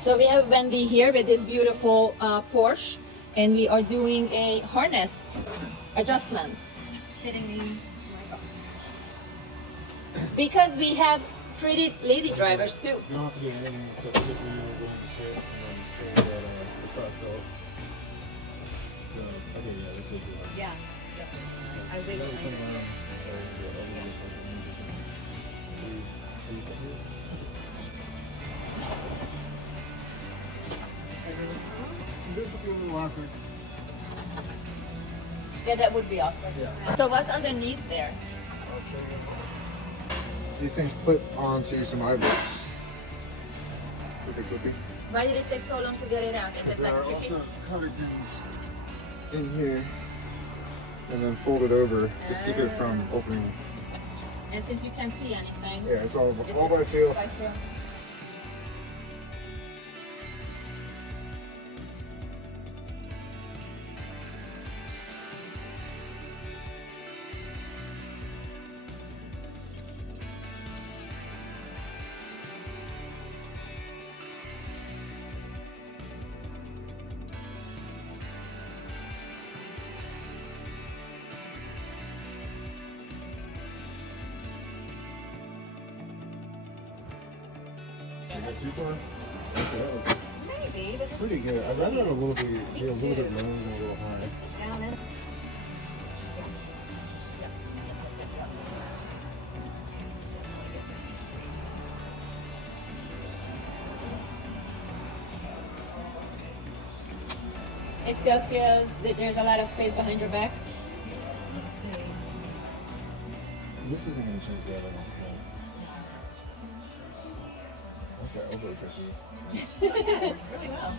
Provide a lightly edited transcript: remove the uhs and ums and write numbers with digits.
So we have Wendy here with this beautiful Porsche, and we are doing a harness adjustment. Fitting me to my body. Because we have pretty lady drivers too. You don't have to do anything except sit removable and shit, and then pull that the crotch off. So, okay, yeah, that's what you want. Yeah, it's definitely fine. I wiggle Come my around. This would be a little awkward. Yeah, that would be awkward. Yeah. So what's underneath there? I'll show you. These things clip onto some eye bolts. Clippy. Why did it take so long to get it out? Is Because it there like are tricky? also cover pins in here, and then folded over to keep it from opening. And since you can't see anything, Yeah, it's all it's by feel. by feel. Too far? Okay, that looks maybe, but it's, pretty good. I'd rather it a little bit, be a little bit low than a little high. it's down in. It still feels that there's a lot of space behind your back. Let's see. This isn't going to change that at all. Okay, elbows actually. Yeah, it works really well.